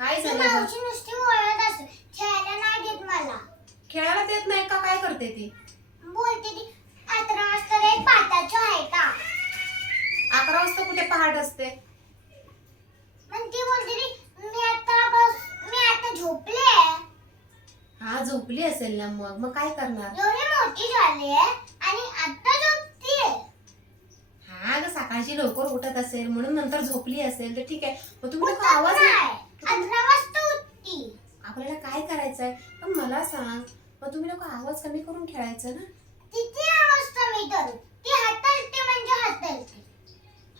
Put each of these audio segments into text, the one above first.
काय ती झालं ग? मावशी नुसती ओरडत असते. खेळायला नाही देत मला. खेळायला देत नाही का? काय करते ती? बोलते ती अकरा वाजता रे पाटाचं आहे का? अकरा वाजता कुठे पहाट असते? मग ती बोलते ती मी आता बस मी आता झोपले. हा झोपली असेल ना मग. मग काय करणार? एवढी मोठी झाली आहे आणि आता झोपतीये हा ग सकाळची लवकर उठत असेल म्हणून नंतर झोपली असेल तर ठीक आहे. मग तुम्ही लोक उठत आवाज नाही. अकरा वाजता उठती. आपल्याला काय करायचंय? पण मला सांग मग तुम्ही लोक आवाज कमी करून खेळायचं ना? किती वाजता मी करू? ती हातालते म्हणजे हातालते.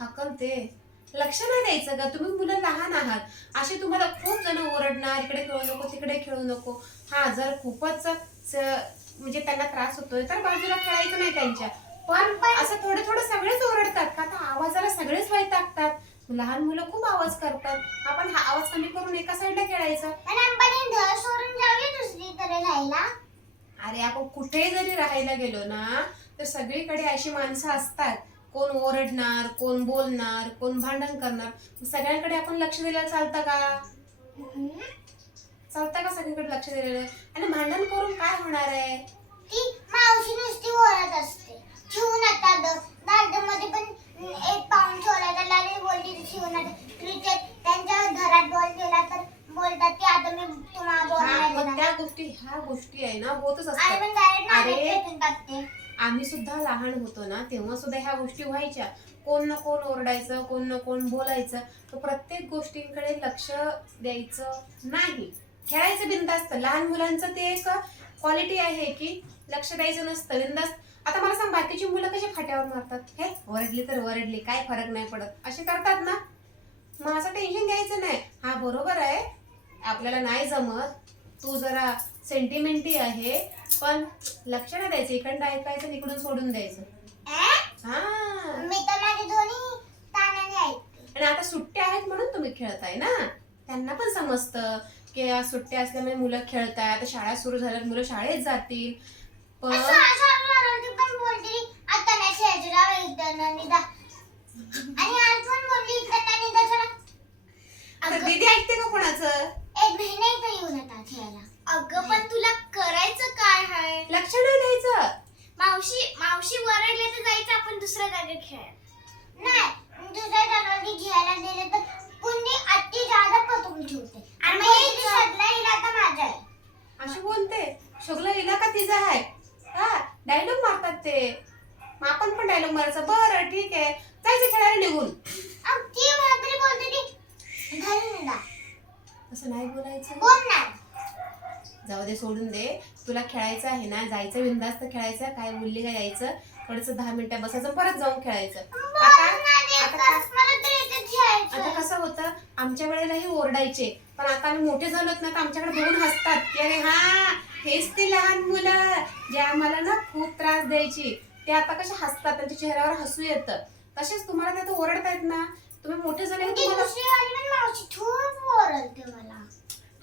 हकलते. लक्ष नाही द्यायचं का तुम्ही मुलं लहान आहात. असे तुम्हाला खूप जण ओरडणार इकडे खेळू नको तिकडे खेळू नको. हा जर खूपच म्हणजे त्यांना त्रास होतोय तर बाजूला खेळायचं नाही त्यांच्या. पण असं थोडे थोडे सगळेच ओरडतात का आता आवाजाला सगळेच वैतागतात लहान मुलं खूप आवाज करतात. आपण हा आवाज कमी करून एका साईडला खेळायचा. आणि आपण घर सोडून जाऊया दुसरीकडे राहायला. अरे आपण कुठे जरी राहायला गेलो ना तर सगळीकडे अशी माणसं असतात. कोण ओरडणार कोण बोलणार कोण भांडण करणार. सगळ्यांकडे आपण लक्ष दिलं चालतं का? चालतं का सगळीकडे लक्ष दिलेलं आणि भांडण करून काय होणार आहे? ती मावशी नुसती ओरडत असते. शिवून आता गार्डनमध्ये पण एक ठेवला बोलली ती शिवून आता क्रिकेट त्यांच्या घरात बॉल गेला तर बोलतात की आता मी तुम्हाला बॉल हा, नाही मग देणार. त्या गोष्टी ह्या गोष्टी आहे ना होतच आणि असतात पण डायरेक्ट अरे. माझ्या खेचून टाकते आम्ही सुद्धा लहान होतो ना तेव्हा सुद्धा ह्या गोष्टी व्हायच्या. कोण ना कोण ओरडायचं कोण ना कोण बोलायचं तर प्रत्येक गोष्टींकडे लक्ष द्यायचं नाही. खेळायचं बिंदास्त लहान मुलांचं ते एक क्वालिटी आहे की लक्ष द्यायचं नसतं बिंदास्त आता मला सांग बाकीची मुलं कशी फाट्यावर मारतात? हे ओरडली तर ओरडली काय फरक नाही पडत. असे करतात ना. मग असं टेन्शन घ्यायचं नाही. हा बरोबर आहे. आपल्याला नाही जमत. तू जरा सेंटिमेंटी आहे पण लक्ष नाही द्यायचं इकडं ऐकायचं इकडून सोडून द्यायचं? हा मी तर माझे दोन्ही तानाने ऐकते आणि आता सुट्ट्या आहेत म्हणून तुम्ही खेळताय ना त्यांना पण समजतं की आज सुट्ट्या असल्यामुळे मुलं खेळताय आता शाळा सुरू झाल्यावर मुलं शाळेत जातील पण असं असं आता नाही खेळायचं आणि आज पण बोलली इथं ना निदा चला आता दीदी ऐकते का कोणाचं एक महिना इथं येऊन आता खेळायला अगं पण तुला करायचं काय आहे लक्ष नाही द्यायचं मावशी मावशी वरडले तर जायचं आपण खेळ. नाही दुसऱ्या जागेवर घ्यायला दिले तर कुणी अति जादा पतून ठेवते. आणि मग दिवसातला हिला आता माझा आहे. अशी बोलते. सगळं इलाका तिचा आहे? हा डायलॉग मारतात ते. मग आपण पण डायलॉग मारायचा. बरं ठीक आहे. जायचं खेळायला निघून. अब ती म्हातारी बोलते ती घरी निघा असं नाही बोलायचं. जाऊ दे सोडून दे. तुला खेळायचं आहे ना जायचं बिंदास्त खेळायचं काय बोलली का यायचं थोडस दहा मिनिटं बसायचं परत जाऊन खेळायचं. आता आता कसं होतं आमच्या वेळेलाही ओरडायचे. पण आता आम्ही मोठे झालोत ना तर आमच्याकडे बघून हसतात. की अरे हा हेच ते लहान मुलं जे आम्हाला ना खूप त्रास द्यायची. ते आता कसे हसतात त्यांच्या चेहऱ्यावर हसू येतं. तसेच तुम्हाला ते ओरडतायत ना. तुम्ही मोठे झाले तुम्हाला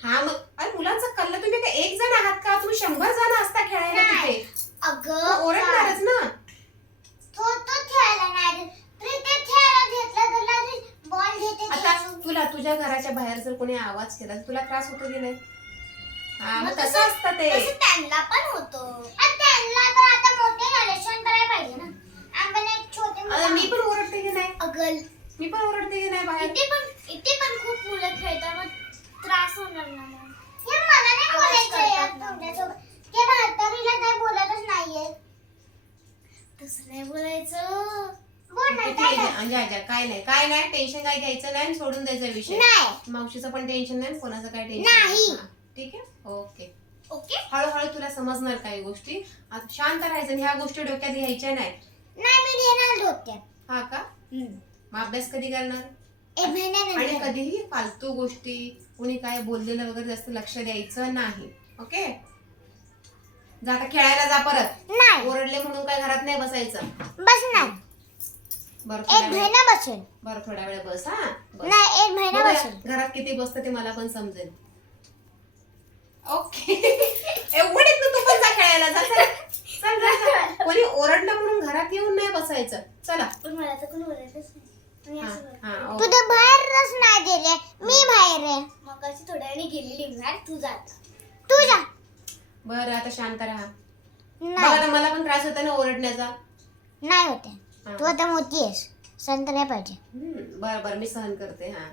हा मग. अरे मुलांचा कल्ला तुम्ही काय एक जण आहात का? तुम्ही शंभर जण असता खेळायला नाही. तिथे. अगं ओरडणारच ना. तो तो खेळायला नाही. देत. क्रिकेट खेळायला घेतला तर लगेच बॉल घेते आता खेळून. तुला तुझ्या घराच्या बाहेर जर कोणी आवाज केला तर तुला त्रास होतो की नाही? हा मग मग कसं असतं ते. तसं त्यांना पण होतो. आणि त्यांना तर आता मोठे करायला पाहिजे ना. आपण एक छोटे मी पण ओरडते की नाही अगल मी पण ओरडते की नाही बाहेर इथे पण इथे पण खूप मुलं खेळतात मग त्रास होणार ना मग हे मला नाही बोलायचं यार तुमच्यासोबत ते म्हातारीला काय बोलतच नाहीये तसं नाही बोलायचं बोल ना अंजा अंजा काय नाही. काय नाही टेन्शन काय घ्यायचं नाही आणि सोडून द्यायचा विषय. नाही. मावशीचं पण टेन्शन नाही कोणाचं काय नाही. टेन्शन ठीक आहे? ओके. ओके. हळूहळू तुला समजणार काही गोष्टी. आता शांत राहायचं आणि ह्या गोष्टी डोक्यात घ्यायच्या नाही. नाही मी घेणार डोक्यात. हा का? मग अभ्यास कधी करणार? एक आणि महिन्यानंतर कधीही फालतू गोष्टी कोणी काय बोललेलं वगैरे जास्त लक्ष द्यायचं नाही. ओके? जा आता खेळायला जा परत. नाही. ओरडले म्हणून काय घरात नाही बसायचं. बस नाही बरं एक थोड्या वेळ महिना बसेल. बरं थोड्या वेळ बस हा? बस. नाही एक महिना बघूया, बसेल. घरात किती बसतं ते मला पण समजेल. ओके. एवढेच ना तू पण जा खेळायला. जा चल. चल जा, जा. कोणी ओरडलं म्हणून घरात येऊन नाही बसायचं. चला. पण मला तर कोणी बोलायचंच नाही. मी हा असं बोलते. हा तू तर बाहेरच नाही गेले. मी बाहेर आहे. मकाची थोड्या वेळाने गेली लिहिणार तू जाता तू जा. बरं आता शांत राहा. बघ नाही आता मला पण त्रास होता ना ओरडण्याचा. नाही होते हा. तू आता मोठी आहेस संत नाही पाहिजे. बरं बरं मी सहन करते हा.